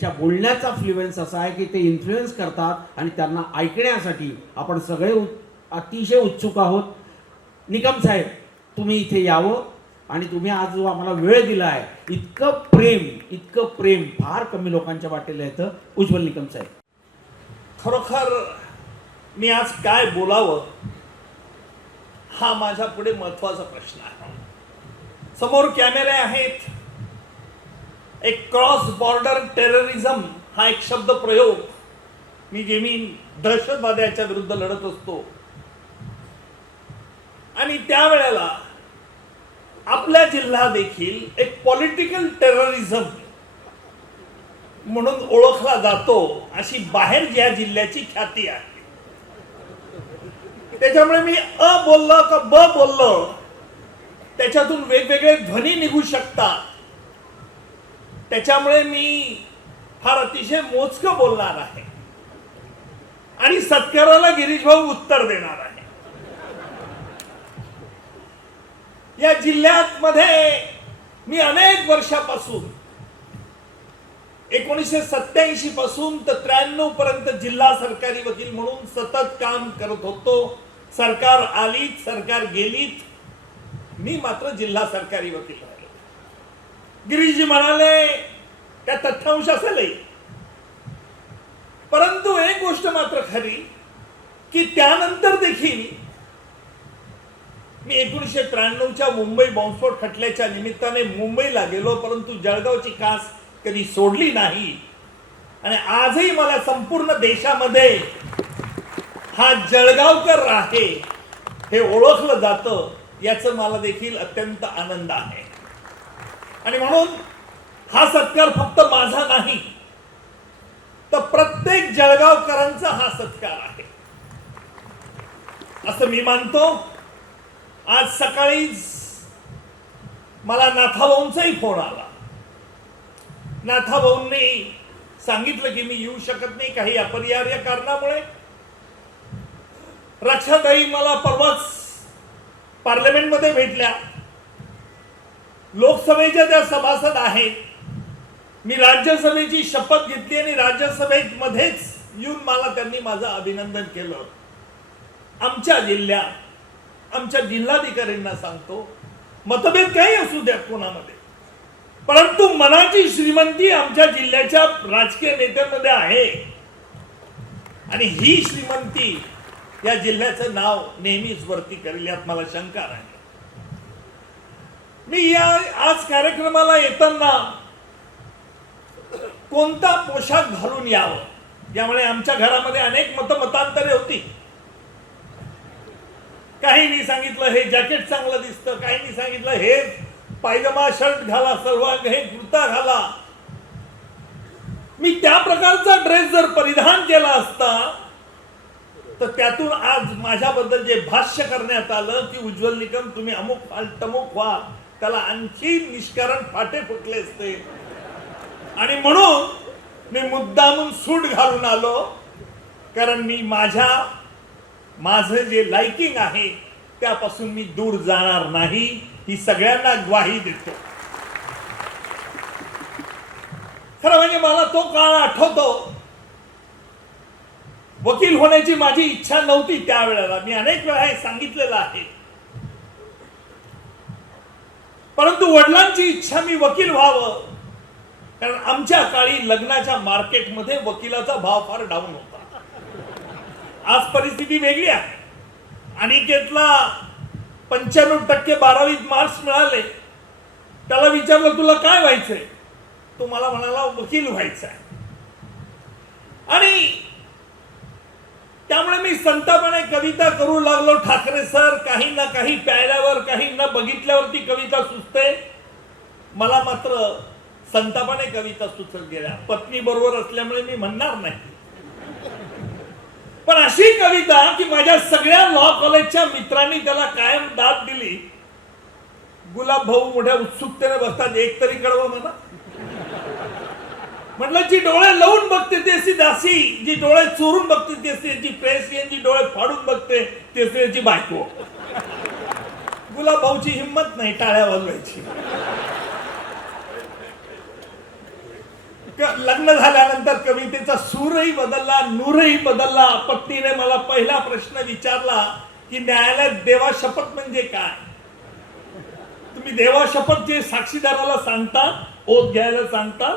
त्यांच्या बोलण्याचा फ्लुएन्स असा आहे की ते इन्फ्लुएन्स करतात आणि त्यांना ऐकण्यासाठी आपण सगळे उ- अतिशय उत्सुक आहोत. निकम साहेब तुम्ही इथे यावं आणि तुम्ही आज जो आम्हाला वेळ दिला आहे इतकं प्रेम इतकं प्रेम फार कमी लोकांच्या वाटेला येतं. उज्ज्वल निकम साहेब. खरोखर मी आज काय बोलावं हा माझ्या पुढे महत्त्वाचा प्रश्न आहे. समोर कॅमेरे आहेत एक क्रॉस बॉर्डर टेररिझम हा एक शब्द प्रयोग. मी जे मी दहशतवाद्याच्या विरुद्ध लढत असतो. आणि त्यावेळेला आपला जिल्हा देखील एक पॉलिटिकल टेररिझम म्हणून ओळखला जातो अशी बाहेर ज्या जिल्ह्याची ख्याती आहे. त्याच्यामुळे मी अ बोललो का ब बोललो त्याच्यातून वेगवेगळे ध्वनी निघू शकतात. त्याच्यामुळे मी फार अतिशय मोजकं बोलणार आहे. आणि सत्काराला गिरीश भाऊ उत्तर देणार आहे. या जिल्ह्यात मध्ये मी अनेक वर्षापासून एकोणीसशे सत्याऐंशी पासून तर त्र्याण्णव पर्यंत जिल्हा सरकारी वकील म्हणून सतत काम करत होतो. सरकार आलीत सरकार गेलीत मी मात्र जिल्हा सरकारी वकील आहे. गिरीशजी म्हणाले त्या तथ्यांश असेलही परंतु एक गोष्ट मात्र खरी की त्यानंतर देखील मी एकोणीसशे त्र्याण्णवच्या मुंबई बॉम्बस्फोट खटल्याच्या निमित्ताने मुंबईला गेलो परंतु जळगावची कास कधी सोडली नाही. आणि आजही मला संपूर्ण देशामध्ये हा जळगावकर आहे हे ओळखलं जातं याचं मला देखील अत्यंत आनंद आहे. आणि म्हणून हा सत्कार फक्त माझा नाही तर प्रत्येक जळगावकरांचा हा सत्कार आहे. असं मी मानतो. आज सकाळीच मला नाथाभाऊंचाही फोन आला. नाथाभाऊंनी सांगितलं की मी येऊ शकत नाही काही अपरिहार्य कारणामुळे. रक्षाताई मला परवाच पार्लमेंटमध्ये भेटल्या. लोकसभेच्या त्या सभासद आहेत. मी राज्यसभेची शपथ घेतली आणि राज्यसभेत मध्येच येऊन मला त्यांनी माझं अभिनंदन केलं. आमच्या जिल्ह्यात आमच्या जिल्हाधिकाऱ्यांना सांगतो मतभेद काही असू द्या कोणामध्ये. परंतु मनाची श्रीमंती आमच्या जिल्ह्याच्या राजकीय नेत्यांमध्ये आहे. आणि ही श्रीमंती या जिल्ह्याचं नाव नेहमीच वरती करेल यात मला शंका नाही. मी या आज कार्यक्रमाला येताना कोणता पोशाख घालून यावं? यामुळे आमच्या घरामध्ये अनेक मतमतांतरे होती. काहींनी सांगितलं हे जॅकेट चांगलं दिसतं. काहींनी सांगितलं हे पायजमा शर्ट घाला सलवार हे कुर्ता घाला. मी त्या प्रकारचा ड्रेस जर परिधान केला असता तर त्यातून आज माझ्याबद्दल जे भाष्य करण्यात आलं की उज्ज्वल निकम तुम्ही अमुक व्हाल तमुक व्हा. त्याला आणखी निष्कारण फाटे फुटले असते. आणि म्हणून मी मुद्दामून सूट घालून आलो कारण मी माझ्या माझं जे लायकिंग आहे त्यापासून मी दूर जाणार नाही ही सगळ्यांना ग्वाही देतो. खरं म्हणजे मला तो काळ आठवतो. वकील होण्याची माझी इच्छा नव्हती त्यावेळेला. मी अनेक वेळा हे सांगितलेलं आहे. परंतु वडिलांची इच्छा मी वकील व्हावं. कारण आमच्या काळी लग्नाच्या मार्केटमध्ये वकिलाचा भाव फार डाऊन होता. आज परिस्थिती वेगळी आहे. अनिकेतला पंच्याण्णव टक्के बारावीत मार्क्स मिळाले. त्याला विचारलं तुला काय व्हायचंय? तो मला म्हणाला वकील व्हायचा आहे आणि त्यामुळे मी संतापणे कविता करू लागलो ठाकरे सर. काही ना काही प्यायल्यावर काही ना बघितल्यावर ती कविता सुचते. मला मात्र संतापाने कविता सुचत गेल्या. पत्नी बरोबर असल्यामुळे मी म्हणणार नाही. पण अशी कविता की माझ्या सगळ्या लॉ कॉलेजच्या मित्रांनी त्याला कायम दाद दिली. गुलाब भाऊ मोठ्या उत्सुकतेने बसतात. एक तरी कळवं म्हणा म्हटलं जी डोळे लावून बघते तेसी दासी. जी डोळे चोरून बघते ती पेसी जी प्रेसी जी डोळे फाडून बघते ती बायको. गुलाब भाऊची हिंमत नाही टाळ्या वाजवायची. लग्न झाल्यानंतर कवितेचा सूरही बदलला नूरही बदलला. पत्नीने मला पहिला प्रश्न विचारला की न्यायालयात देवा शपथ म्हणजे काय? तुम्ही देवा शपथ जे साक्षीदाराला सांगता ओत घ्यायला सांगता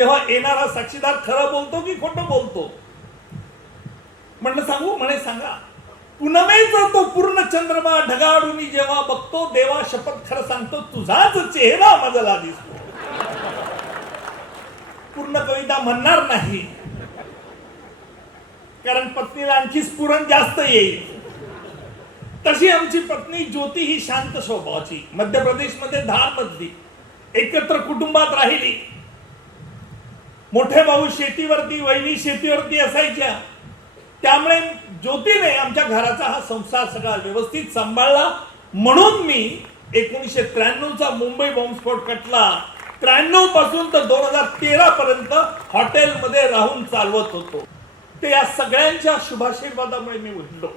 तेव्हा येणारा साक्षीदार खरं बोलतो की खोटं बोलतो? म्हणलं सांगू? म्हणे सांगा. पुनमेच तो पूर्ण चंद्रमा ढगाळून जेव्हा बघतो देवा शपथ खरं सांगतो तुझाच चेहरा मजला दिसतो. पूर्ण कविता म्हणणार नाही. कारण पत्नीला आणखी स्फुरण जास्त येईल. तशी आमची पत्नी ज्योती ही शांत स्वभावाची. मध्य प्रदेशमध्ये धार मधली एकत्र कुटुंबात राहिली. मोठे भाऊ शेतीवरती वहिनी शेतीवरती असायच्या. त्यामुळे ज्योतीने आमच्या घराचा हा संसार सगळा व्यवस्थित सांभाळला. म्हणून मी एकोणीसशे त्र्याण्णवचा मुंबई बॉम्बस्फोट कटला. त्र्याण्णवपासून तर दोन हजार तेरा पर्यंत हॉटेलमध्ये राहून चालवत होतो. ते या सगळ्यांच्या शुभाशीर्वादामुळे मी उठलो.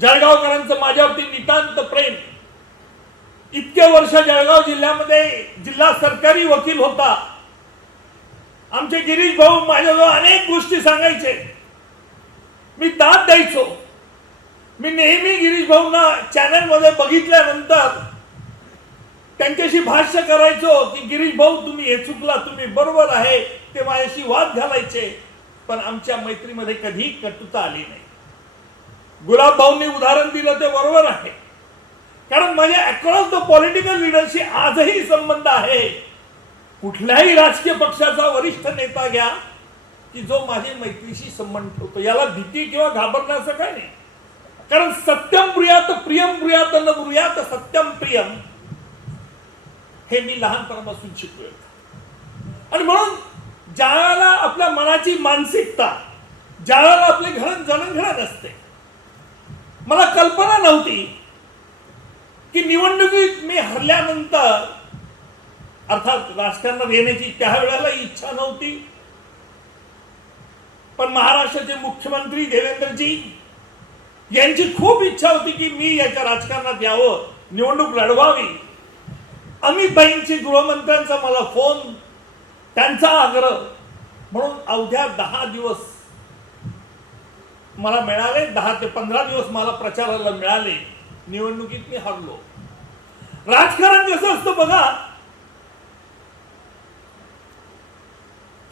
जळगावकरांचं माझ्यावरती नितांत प्रेम. इतके वर्ष जळगाव जिल्ह्यामध्ये जिल्हा सरकारी वकील होता. आमचे गिरीश भाऊ माझ्याजवळ अनेक गोष्टी सांगायचे. मी दाद द्यायचो. मी नेहमी गिरीश भाऊंना चॅनलमध्ये बघितल्यानंतर त्यांच्याशी भाष्य करायचो की गिरीश भाऊ तुम्ही हे चुकला तुम्ही बरोबर आहे ते माझ्याशी वाद घालायचे. पण आमच्या मैत्रीमध्ये कधी कटुता आली नाही. गुलाब भाऊंनी उदाहरण दिलं ते बरोबर आहे. कारण माझ्या अक्रॉस द पॉलिटिकल लिडरशी आजही संबंध आहे. कुठल्याही राजकीय पक्षाचा वरिष्ठ नेता घ्या की जो माझी मैत्रीशी संबंध ठेवतो. याला भीती किंवा घाबरण्याचं काय नाही. कारण सत्यम प्रियात प्रियम प्रियात न ब्रुयात सत्यम प्रियम हे मी लहानपणापासून शिकलोय. आणि म्हणून ज्याला आपल्या मनाची मानसिकता ज्याला आपले घरण जणंघडण असते मला कल्पना नव्हती की निवडणुकीत मी हरल्यानंतर अर्थात राजकारणात येण्याची त्यावेळेला इच्छा नव्हती. पण महाराष्ट्राचे मुख्यमंत्री देवेंद्रजी यांची खूप इच्छा होती की मी याच्या राजकारणात यावं निवडणूक लढवावी. अमितबाईंची गृहमंत्र्यांचा मला फोन त्यांचा आग्रह. म्हणून अवघ्या दहा दिवस मला मिळाले दहा ते पंधरा दिवस मला प्रचाराला मिळाले. निवडणुकीत मी हरलो. राजकारण कसं असतं बघा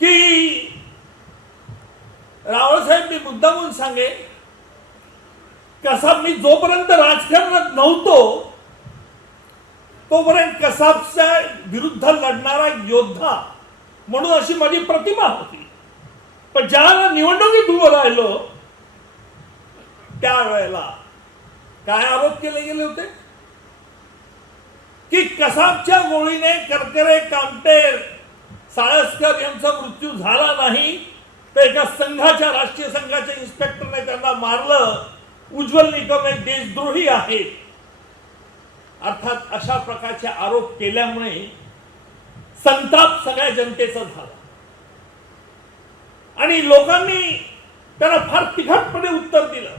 की रावळसाहेब मी मुद्दामून सांगे कसा मी जोपर्यंत राजकारणात नव्हतो तोपर्यंत कसाबच्या विरुद्ध लढणारा योद्धा म्हणून अशी माझी प्रतिमा होती. पण ज्यावेळेला निवडणुकीत उभं राहिलो त्यावेळेला काय आरोप केले गेले होते? की कसाबच्या गोळीने करकरे कामटेर साळसकर यांचा मृत्यू झाला नाही तर एका संघाच्या राष्ट्रीय संघाच्या इन्स्पेक्टरने त्यांना मारलं. उज्ज्वल निकम एक देशद्रोही आहे. अर्थात अशा प्रकारचे आरोप केल्यामुळे संताप सगळ्या जनतेचा झाला. आणि लोकांनी त्याला फार तिखटपणे उत्तर दिलं.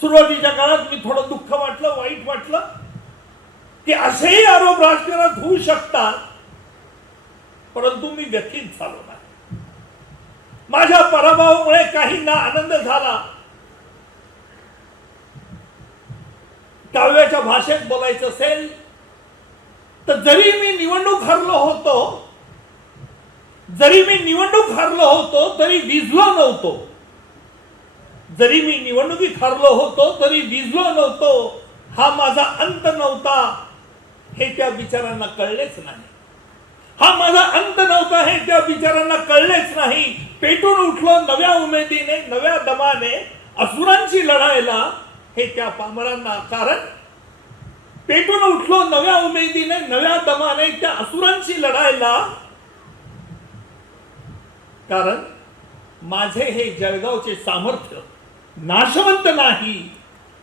सुरुवातीच्या काळात मी थोडं दुःख वाटलं वाईट वाटलं की असेही आरोप राजकारणात होऊ शकतात परंतु मी व्यथित झालो नाही. माझ्या पराभवामुळे काहींना आनंद झाला. काव्याच्या भाषेत बोलायचं असेल तर जरी मी निवडणूक हरलो होतो जरी मी निवडणूक हरलो होतो तरी विजलो नव्हतो. जरी मी निवडणुकीत हरलो होतो तरी विजलो नव्हतो. हा माझा अंत नव्हता हे त्या बिचारांना कळलेच नाही. हा माझा अंत नव्हता हे त्या बिचारांना कळलेच नाही. पेटून उठलो नव्या उमेदीने नव्या दमाने असुरांशी लढायला. हे त्या पामरांना कारण पेटून उठलो नव्या उमेदीने नव्या दमाने त्या असुरांशी लढायला. कारण माझे हे जळगावचे सामर्थ्य नाशवंत नाही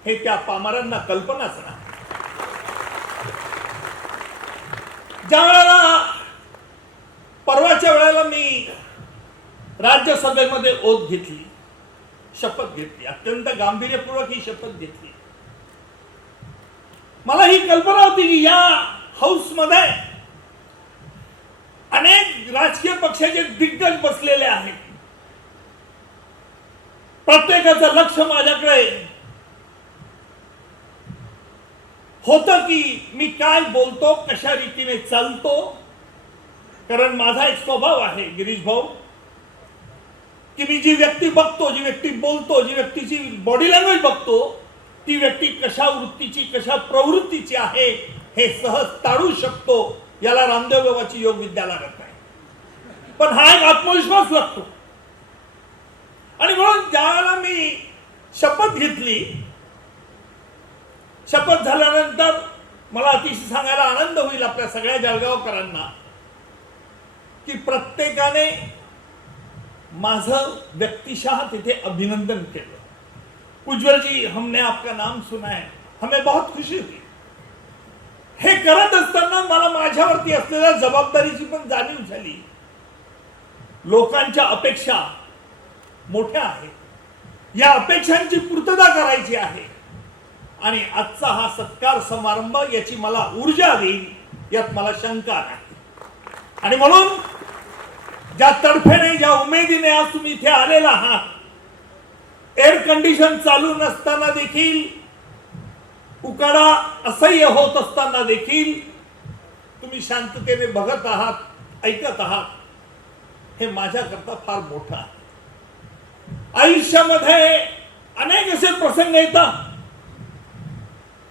हे त्या पामरांना कल्पनाच नाही. ज्या वेळेला परवाच्या वेळेला मी राज्यसभेमध्ये ओत घेतली शपथ घेतली. अत्यंत गांभीर्यपूर्वक ही शपथ घेतली. मला ही कल्पना होती की या हाऊसमध्ये अनेक राजकीय पक्षाचे दिग्गज बसलेले आहेत. प्रत्येकाचं लक्ष माझ्याकडे होतं की मी काय बोलतो कशा रीतीने चालतो कारण माझा एक स्वभाव आहे गिरीश भाऊ. की मी जी व्यक्ती बघतो जी व्यक्ती बोलतो जी व्यक्तीची बॉडी लँग्वेज बघतो ती व्यक्ती कशा वृत्तीची कशा प्रवृत्तीची आहे हे सहज ताळू शकतो. याला रामदेव बाबाची योग विद्या लागत नाही पण हा एक आत्मविश्वास लागतो. आणि म्हणून ज्यावेळेला मी शपथ घेतली शपथ झाल्यानंतर मला अतिशय सांगायला आनंद होईल आपल्या सगळ्या जळगावकरांना. की प्रत्येकाने माझं व्यक्तिशः तिथे अभिनंदन केलं. उज्ज्वल जी हमने आपका नाम सुना है. हमें बहुत खुशी होती हे करत असताना मला माझ्यावरती असलेल्या जबाबदारीची पण जाणीव झाली. लोकांच्या अपेक्षा मोठ्या आहेत. या अपेक्षांची पूर्तता करायची आहे. आणि आजचा हा सत्कार समारंभ याची मला ऊर्जा देईल यात मला शंका नाही. आणि म्हणून ज्या तडफेने ज्या उमेदीने आज तुम्ही इथे आलेला आहात एअर कंडिशन चालू नसताना देखील उकाडा असह्य होत असताना देखील तुम्ही शांततेने बघत आहात ऐकत आहात हे माझ्याकरता फार मोठं आहे. आयुष्यामध्ये अनेक असे प्रसंग येतात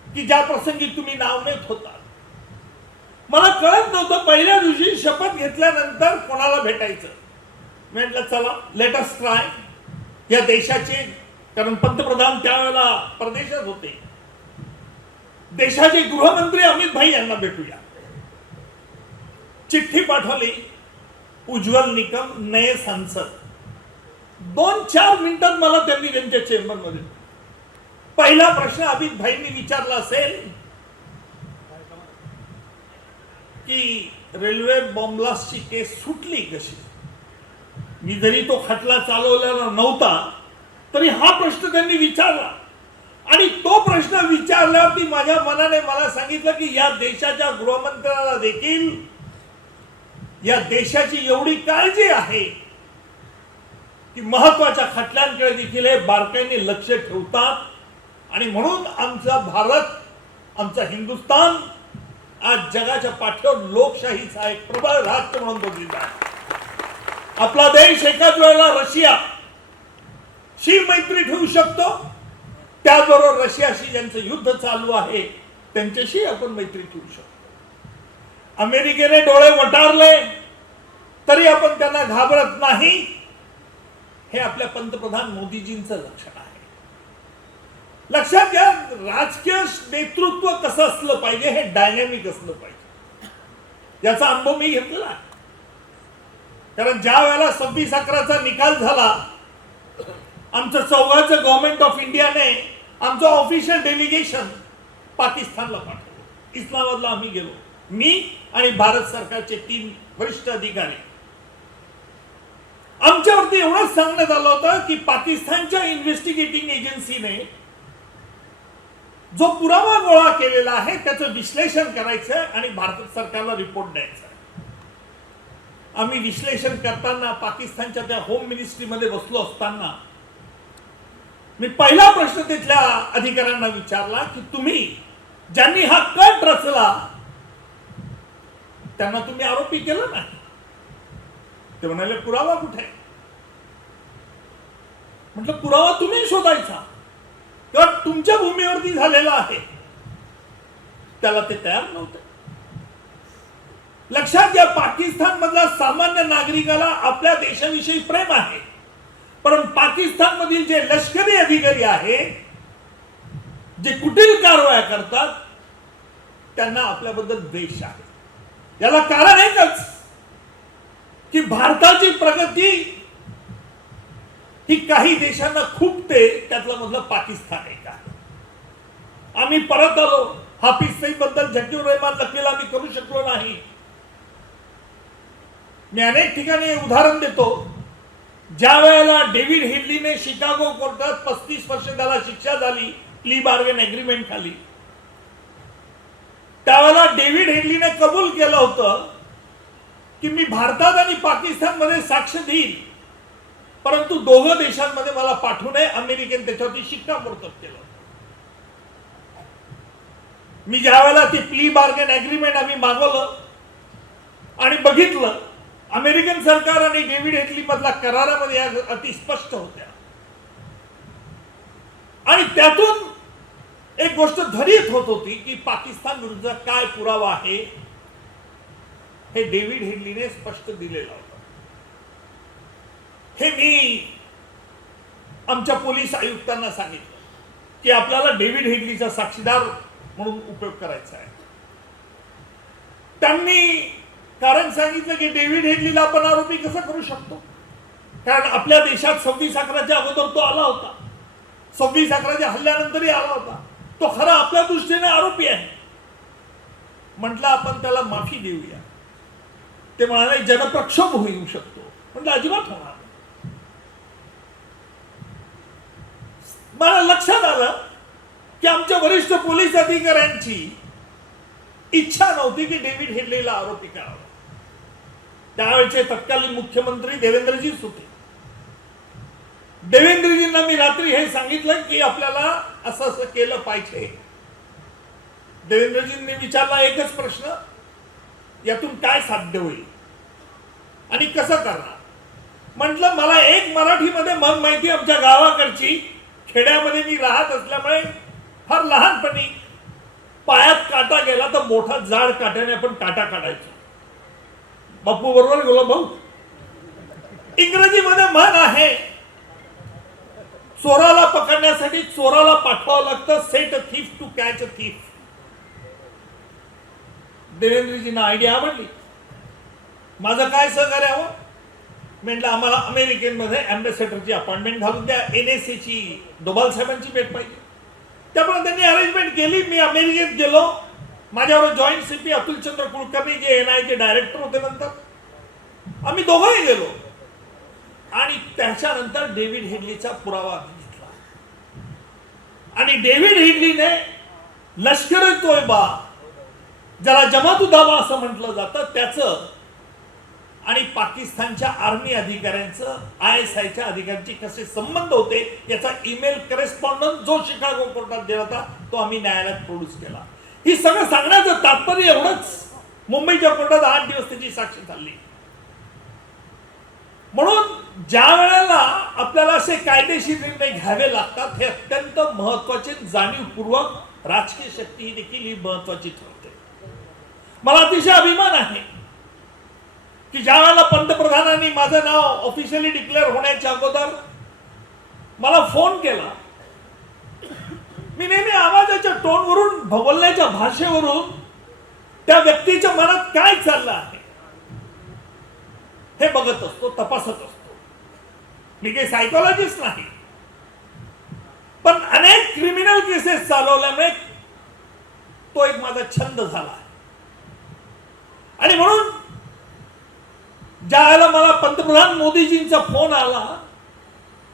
की ज्या प्रसंगी तुम्ही नाव नेत होता. मला कळत नव्हतं पहिल्या दिवशी शपथ घेतल्यानंतर कोणाला भेटायचं. म्हटलं चला लेट अस ट्राय या देशाचे कारण पंतप्रधान त्यावेळेला परदेशात होते. देशाचे गृहमंत्री अमित भाई यांना भेटूया. चिठ्ठी पाठवली उज्ज्वल निकम नये सांसद. दोन चार मिनिटात मला त्यांनी त्यांच्या चेंबरमध्ये पहिला प्रश्न अमित भाईंनी विचारला असेल की रेल्वे बॉम्बलास्टची केस सुटली कशी? मी जरी तो खटला चालवलेला नव्हता तरी हा प्रश्न त्यांनी विचारला. आणि तो प्रश्न विचारल्यावरती माझ्या मनाने मला सांगितलं की या देशाच्या गृहमंत्र्याला देखील या देशाची एवढी काळजी आहे की महत्त्वाच्या खटल्यांकडे देखील हे बारकाईने लक्ष ठेवतात. आणि म्हणून आमचा भारत आमचा हिंदुस्तान आज जगाच्या पाठीवर लोकशाहीचा एक प्रबळ राष्ट्र म्हणून बघितला आहे आपला देश एकाच वेळेला रशिया शी मैत्री ठेवू शकतो. त्याचबरोबर रशियाशी ज्यांचं युद्ध चालू आहे त्यांच्याशी आपण मैत्री ठेवू शकतो. अमेरिकेने डोळे वटारले तरी आपण त्यांना घाबरत नाही. हे आपल्या पंतप्रधान मोदीजींचं लक्षण आहे. लक्षात घ्या राजकीय नेतृत्व कसं असलं पाहिजे हे डायनॅमिक असलं पाहिजे. याचा अनुभव मी घेतलेला कारण ज्या वेळेला सव्वीस अकराचा निकाल झाला आमचं चौघाचं गव्हर्नमेंट ऑफ इंडियाने आमचं ऑफिशियल डेलिगेशन पाकिस्तानला पाठवलं. इस्लामाबादला आम्ही गेलो. मी आणि भारत सरकारचे तीन वरिष्ठ अधिकारी. आमच्यावरती एवढंच सांगण्यात आलं होतं की पाकिस्तानच्या इन्व्हेस्टिगेटिंग एजन्सीने जो पुरावा गोळा केलेला आहे त्याचं विश्लेषण करायचं आणि भारत सरकारला रिपोर्ट द्यायचा आम्ही विश्लेषण करताना पाकिस्तानच्या त्या होम मिनिस्ट्रीमध्ये बसलो असताना मी पहिला प्रश्न तिथल्या अधिकाऱ्यांना विचारला की तुम्ही ज्यांनी हा कट रचला त्यांना तुम्ही आरोपी केलं नाही. ते म्हणाले पुरावा कुठे? आहे? म्हटलं पुरावा तुम्ही शोधायचा. किंवा तुमच्या भूमीवरती झालेला आहे. त्याला ते तयार नव्हते. लक्षात घ्या पाकिस्तान मधला सामान्य नागरिकाला आपल्या देशाविषयी प्रेम आहे. पण पाकिस्तान मधील जे लष्करी अधिकारी आहेत जे कुटील कारवाया करतात त्यांना आपल्याबद्दल द्वेष आहे. याला कारण एकच की भारताची प्रगती ही काही देशांना खुपते त्यातला मधलं पाकिस्तान एक आहे. आम्ही परत आलो. हाफिज सईदबद्दल झकीर रहमान नक्कील आम्ही करू शकलो नाही. मी अनेक ठिकाणी उदाहरण देतो. ज्या वेळेला डेव्हिड हिडलीने शिकागो कोर्टात पस्तीस वर्ष त्याला शिक्षा झाली प्ली बार्गेन एग्रीमेंट खाली. त्यावेळेला डेव्हिड हेडलीने कबूल केलं होतं की मी भारतात आणि पाकिस्तानमध्ये साक्ष देईल. परंतु दोघं देशांमध्ये मला पाठवू नये. अमेरिकेने त्याच्यावरती शिक्कामोर्तब केलं. मी ज्या वेळेला ती प्ली बार्गेन अग्रीमेंट आम्ही मागवलं आणि बघितलं अमेरिकन सरकार आणि डेव्हिड हेटली मधला करारामध्ये या अति स्पष्ट होत्या. आणि त्यातून एक गोष्ट धरीत होत होती की पाकिस्तान विरुद्ध काय पुरावा आहे हे डेव्हिड हेडलीने स्पष्ट दिलेलं होतं. हे मी आमच्या पोलीस आयुक्तांना सांगितलं की आपल्याला डेव्हिड हेडलीचा साक्षीदार म्हणून उपयोग करायचा आहे. त्यांनी कारण सांगितलं की डेव्हिड हेडलीला आपण आरोपी कसं करू शकतो? कारण आपल्या देशात सव्वीस अकराच्या अगोदर तो आला होता. सव्वीस अकराच्या हल्ल्यानंतरही आला होता. तो खरा आपल्या दृष्टीने आरोपी आहे. म्हटलं आपण त्याला माफी देऊया. ते म्हणाले जनप्रक्षोभ होऊ शकतो. म्हटलं अजिबात होणार नाही. मला लक्षात आलं की आमच्या वरिष्ठ पोलीस अधिकाऱ्यांची इच्छा नव्हती की डेव्हिड हेडलेला आरोपी करावा. त्यावेळेचे तत्कालीन मुख्यमंत्री देवेंद्रजीच होते देवेंद्रजींना मी रात्री हे सांगितलं की आपल्याला असं असं केलं पाहिजे. देवेंद्रजींनी विचारला एकच प्रश्न यातून काय साध्य होईल? आणि कसं करणार? म्हटलं मला एक मराठीमध्ये मग माहिती आमच्या गावाकडची खेड्यामध्ये मी राहत असल्यामुळे फार लहानपणी पायात काटा गेला तर मोठा जाड काट्याने आपण काटा काढायचो. बापू बरोबर गेलो भाऊ. इंग्रजीमध्ये म्हण आहे चोराला पकडण्यासाठी चोराला पाठवावं लागतं set a thief to catch a thief देवेंद्रजींना idea आवडली. माझं काय सहकार्य हवं म्हटलं आम्हाला अमेरिकेमध्ये अँबॅसेडरची अपॉइंटमेंट घालून द्या. एन एस ची डोबाल साहेबांची भेट पाहिजे. त्यामुळे त्यांनी अरेंजमेंट केली. मी अमेरिकेत गेलो. माझ्यावर जॉईंट सीपी अतुलचंद्र कुलकर्णी जे एन आयचे डायरेक्टर होते नंतर. आम्ही दोघंही गेलो. आणि त्याच्यानंतर डेव्हिड हेडलीचा पुरावा आम्ही घेतला. आणि डेव्हिड हेडलीने लष्कर तोयबा ज्याला जमात उदावा असं म्हटलं जातं त्याचं आणि पाकिस्तानच्या आर्मी अधिकाऱ्यांचं आय एस आयच्या अधिकाऱ्यांचे कसे संबंध होते याचा ईमेल करेस्पॉन्डन्स जो शिकागो कोर्टात दिला होता तो आम्ही न्यायालयात प्रोड्यूस केला. ही सगळं सांगण्याचं तात्पर्य एवढंच. मुंबईच्या कोर्टात आठ दिवस त्याची साक्षी चालली. म्हणून ज्या वेळेला आपल्याला असे कायदेशीर निर्णय घ्यावे लागतात हे अत्यंत महत्त्वाचे जाणीवपूर्वक राजकीय शक्ती ही देखील ही महत्वाची ठरते. मला अतिशय अभिमान आहे. की ज्या वेळेला पंतप्रधानांनी माझं नाव ऑफिशियली डिक्लेअर होण्याच्या अगोदर मला फोन केला मी नेहमी आवाजाच्या टोनवरून भगवल्याच्या भाषेवरून त्या व्यक्तीच्या मनात काय चाललं आहे हे बघत असतो तपासत असतो. मी काही सायकोलॉजिस्ट नाही. पण अनेक क्रिमिनल केसेस चालवल्यामुळे तो एक माझा छंद झाला आहे. आणि म्हणून ज्या वेळेला मला पंतप्रधान मोदीजींचा फोन आला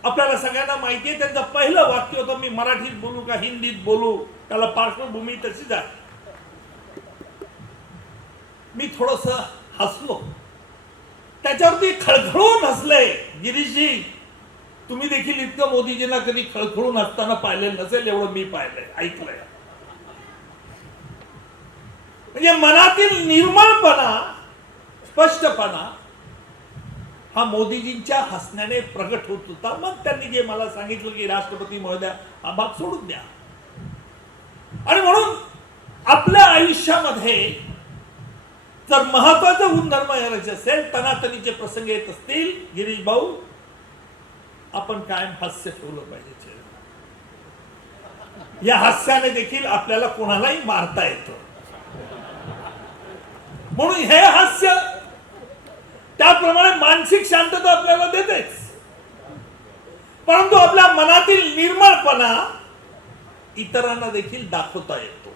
आपल्याला सगळ्यांना माहिती आहे त्यांचं पहिलं वाक्य होतं मी मराठीत बोलू का हिंदीत बोलू? त्याला पार्श्वभूमी तशीच आहे मी थोडस हसलो. त्याच्यावरती खळखळून हसले. गिरीशजी तुम्ही देखील इतकं मोदीजींना कधी खळखळून हसताना पाहिलेलं नसेल एवढं मी पाहिलंय ऐकलंय. म्हणजे मनातील निर्मळपणा स्पष्टपणा हा मोदीजींच्या हसण्याने प्रगट होत होता. मग त्यांनी जे मला सांगितलं की राष्ट्रपती महोदया हा भाग सोडून द्या. आणि म्हणून आपल्या आयुष्यामध्ये जर महत्त्वाचा गुणधर्म यायचे असेल तनातनीचे प्रसंग येत असतील गिरीश भाऊ आपण कायम हास्य ठेवलं पाहिजे या हास्याने देखील आपल्याला कोणालाही मारता येतं. म्हणून हे हास्य त्याप्रमाणे मानसिक शांतता आपल्याला देतेच. परंतु आपल्या मनातील निर्मळपणा इतरांना देखील दाखवता येतो.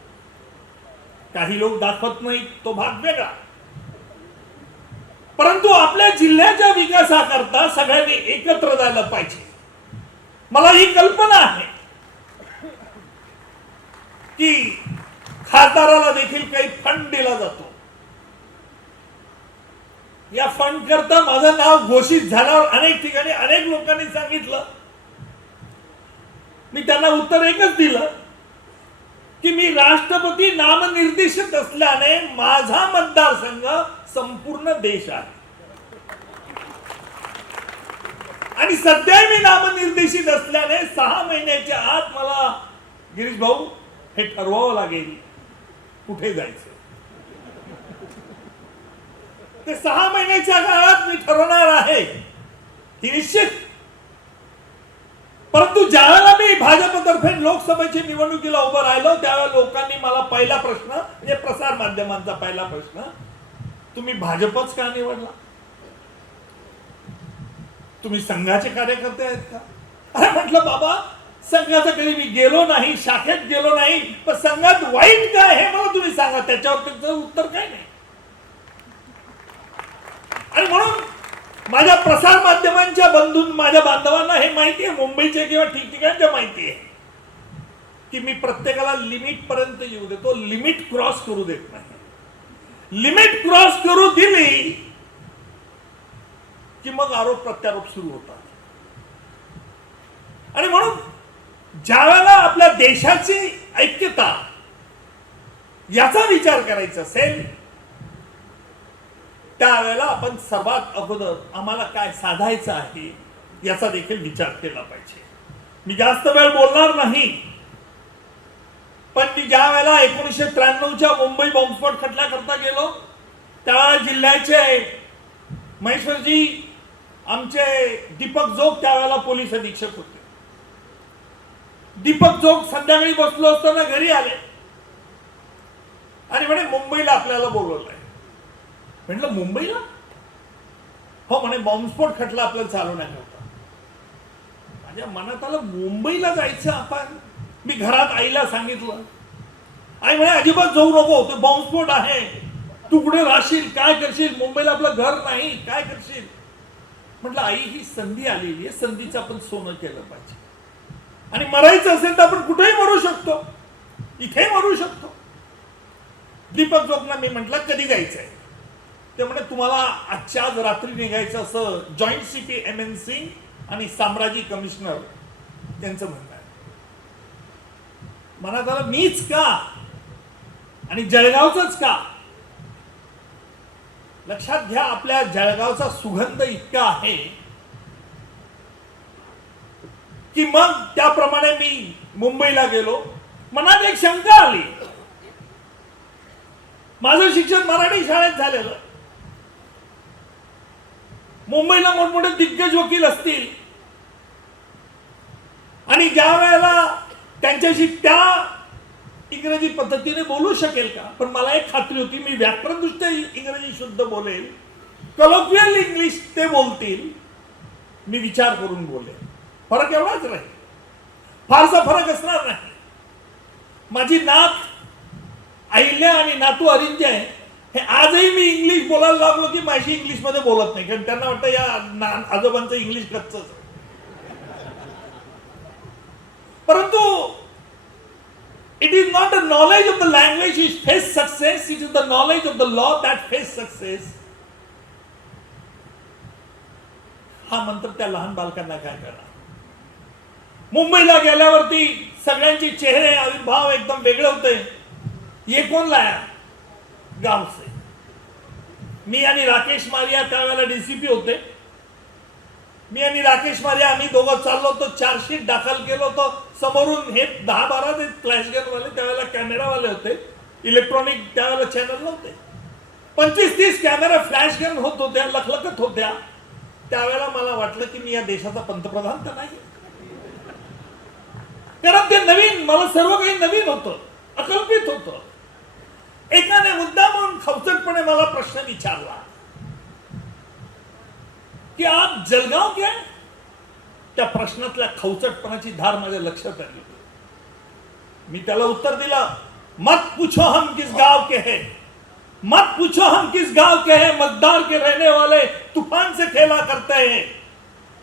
काही लोक दाखवत नाहीत तो भाग वेगळा. परंतु आपल्या जिल्ह्याच्या विकासाकरता सगळ्यांनी एकत्र जायला पाहिजे. मला ही कल्पना आहे की खासदाराला देखील काही फंड दिला जातो. या फंड करता माझं नाव घोषित झाल्यावर अनेक ठिकाणी अनेक लोकांनी सांगितलं. मी त्यांना उत्तर एकच दिलं की मी राष्ट्रपती नामनिर्देशित असल्याने माझा मतदारसंघ संपूर्ण देश आहे. आणि सध्या मी नामनिर्देशित असल्याने सहा महिन्याच्या आत मला गिरीश भाऊ हे ठरवावं लागेल कुठे जायचं. ते सहा महिन्याच्या काळात मी ठरवणार आहे. ही निश्चित. परंतु ज्यावेळेला मी भाजपतर्फे लोकसभेची निवडणुकीला उभं राहिलो त्यावेळेला लोकांनी मला पहिला प्रश्न म्हणजे प्रसार माध्यमांचा पहिला प्रश्न तुम्ही भाजपच का निवडला? तुम्ही संघाचे कार्यकर्ते आहेत का? अरे म्हटलं बाबा संघाचा कधी मी गेलो नाही शाखेत गेलो नाही पण संघात वाईट काय हे मला तुम्ही सांगा. त्याच्यावर त्याचं उत्तर काय नाही. आणि म्हणून माझ्या प्रसार माध्यमांच्या बंधून माझ्या बांधवांना हे माहिती आहे मुंबईचे किंवा ठिकठिकाणच्या माहिती आहे की मी प्रत्येकाला लिमिट पर्यंत येऊ देतो लिमिट क्रॉस करू देत नाही. लिमिट क्रॉस करू दिली की मग आरोप प्रत्यारोप सुरू होतात. आणि म्हणून ज्यावेळेला आपल्या देशाची ऐक्यता याचा विचार करायचा असेल त्यावेळेला आपण सर्वात अगोदर आम्हाला काय साधायचं आहे याचा देखील विचार केला पाहिजे. मी जास्त वेळ बोलणार नाही. पण मी ज्या वेळेला एकोणीसशे त्र्याण्णवच्या मुंबई बॉम्बस्फोट खटल्याकरता गेलो त्यावेळेला जिल्ह्याचे महेश्वरजी आमचे दीपक जोग त्यावेळेला पोलीस अधीक्षक होते. दीपक जोग संध्याकाळी बसलो असताना घरी आले. आणि म्हणे मुंबईला आपल्याला बोलवलंय. म्हटलं मुंबईला? हो म्हणे बॉम्बस्फोट खटला आपल्याला चालवण्याकरता माझ्या मनात आलं मुंबईला जायचं आपण? मी घरात आईला सांगितलं. आई म्हणे अजिबात जाऊ नको तो बॉम्बस्फोट आहे. तू कुठे राहशील? काय करशील? मुंबईला आपलं घर नाही. काय करशील? म्हटलं आई ही संधी आलेली आहे. संधीचं आपण सोनं केलं पाहिजे. आणि मरायचं असेल तर आपण कुठेही मरू शकतो. इथेही मरू शकतो. दीपक जोगना मी म्हटलं कधी जायचं आहे ते म्हणे तुम्हाला आजच्या आज रात्री निघायचं असं joint city M N Singh आणि साम्राजी कमिशनर त्यांचं म्हणणं आहे. मनात आलं मीच का? आणि जळगावचंच का? लक्षात घ्या आपल्या जळगावचा सुगंध इतका आहे की मग त्याप्रमाणे मी मुंबईला गेलो मनात एक शंका आली. माझं शिक्षण मराठी शाळेत झालेलं. मुंबईला मोठमोठे दिग्गज वकील असतील. आणि ज्या वेळेला त्यांच्याशी त्या इंग्रजी पद्धतीने बोलू शकेल का? पण मला एक खात्री होती मी व्याकरणदृष्ट्या इंग्रजी शुद्ध बोलेल कलोक्वियल इंग्लिश ते बोलतील मी विचार करून बोलेल. फरक एवढाच राहील. फारसा फरक असणार नाही. माझी नात अहिल्या आणि नातू अरिंजे आहे हे आजही मी इंग्लिश बोलायला लागलो की माझी इंग्लिशमध्ये बोलत नाही. कारण त्यांना वाटतं या आजोबांचं इंग्लिश कच्च परंतु it is not a knowledge of the language is face success it is the knowledge of the law that face success हा मंत्र त्या लहान बालकांना काय करणार? मुंबईला गेल्यावरती सगळ्यांचे चेहरे आविर्भाव एकदम वेगळे होते. ये कोण लाया गाव से मी आणि राकेश मारिया त्यावेळेला डीसीपी होते. मी आणि राकेश मारिया आम्ही दोघं चाललो होतो चार्जशीट दाखल केलं होतो. समोरून हे दहा बारा ते फ्लॅश गन वाले त्यावेळेला कॅमेरावाले होते. इलेक्ट्रॉनिक त्यावेळेला चॅनल नव्हते. पंचवीस तीस कॅमेरा फ्लॅश गन होत होत्या लखलखत होत्या. त्यावेळेला मला वाटलं की मी या देशाचा पंतप्रधान तर नाही. कारण ते नवीन मला सर्व काही नवीन होतं अकल्पित होतं. एकाने मुद्दा म्हणून खवचटपणे मला प्रश्न विचारला की आप जलगाव क्या त्या प्रश्नातल्या खवचटपणाची धार माझ्या लक्षात आली. मी त्याला उत्तर दिलं मत पूछो हम किस गाव के है? मत पूछो हम किस गांव के हैं? मतदार के रहने वाले तूफान से खेला करते हैं।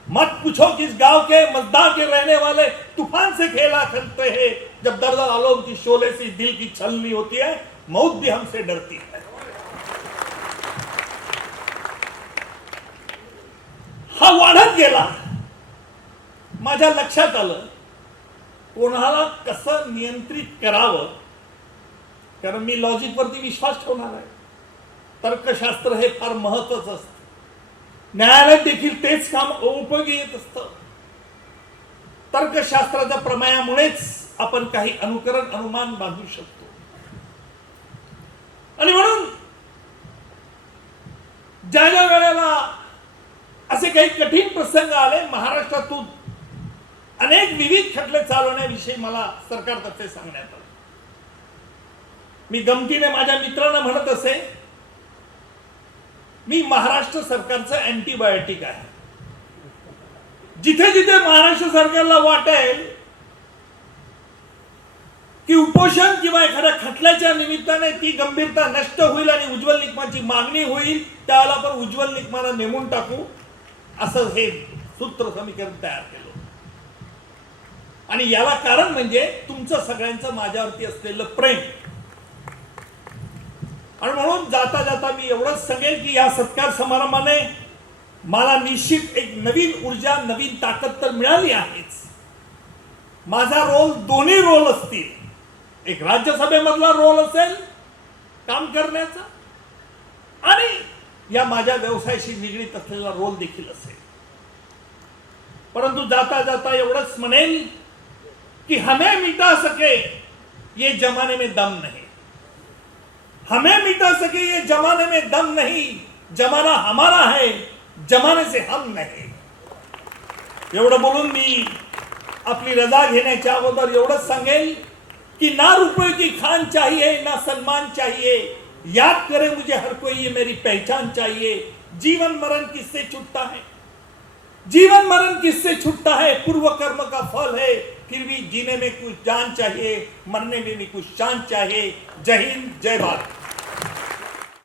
मत पूछो किस गांव के मतदार के रहने वाले तूफान से खेला करते हैं। जब दर्द आलोम की शोले से दिल की छलनी होती है मौत भी हमसे डरती है। हा वाढत गेला माझ्या लक्षात आलं कोणाला कसं नियंत्रित करावं कारण मी लॉजिक वरती विश्वास ठेवणार आहे. तर्कशास्त्र हे फार महत्वाचं असतं. न्यायालयात देखील तेच काम उपयोगी येत असतं. तर्कशास्त्राच्या प्रमायामुळेच आपण काही अनुकरण अनुमान बांधू शकतो. आणि म्हणून ज्या ज्या वेळेला असे काही कठीण प्रसंग आले महाराष्ट्रातून अनेक विविध खटले चालवण्याविषयी मला सरकारतर्फे सांगण्यात आलं. मी गमतीने माझ्या मित्रांना म्हणत असे मी महाराष्ट्र सरकारचं अँटीबायोटिक आहे. जिथे जिथे महाराष्ट्र सरकारला वाटेल की उपोषण किंवा एखाद्या खटल्याच्या निमित्ताने ती गंभीरता नष्ट होईल आणि उज्ज्वल निकमाची मागणी होईल त्याला आपण उज्ज्वल निकमाला नेमून टाकू असं हे सूत्र समीकरण तयार केलं. आणि याला कारण म्हणजे तुमचं सगळ्यांचं माझ्यावरती असलेलं प्रेम. आणि म्हणून जाता जाता मी एवढंच सांगेल की या सत्कार समारंभाने मला निश्चित एक नवीन ऊर्जा नवीन ताकद तर मिळाली आहेच. माझा रोल दोन्ही रोल असतील. एक राज्यसभेमधला रोल असेल काम करण्याचा? आणि या माझ्या व्यवसायाशी निगडीत असलेला रोल देखील असेल. परंतु जाता जाता एवढंच म्हणेल कि हमें मिटा सके ये जमाने में दम नहीं. हमें मिटा सके ये जमाने में दम नहीं. जमाना हमारा है जमाने से हम नहीं. एवढं बोलून मी आपली रजा घेण्याच्या अगोदर एवढंच सांगेल कि ना रुपये की खान चाहिए, ना सम्मान चाहिए। याद करे मुझे हर कोई ये मेरी पहचान चाहिए। जीवन मरण किससे छुटता है? जीवन मरण किससे छुटता है? पूर्व कर्म का फल है। फिर भी जीने में कुछ जान चाहिए, मरने में भी कुछ शान चाहिए। जय हिंद, जय भारत।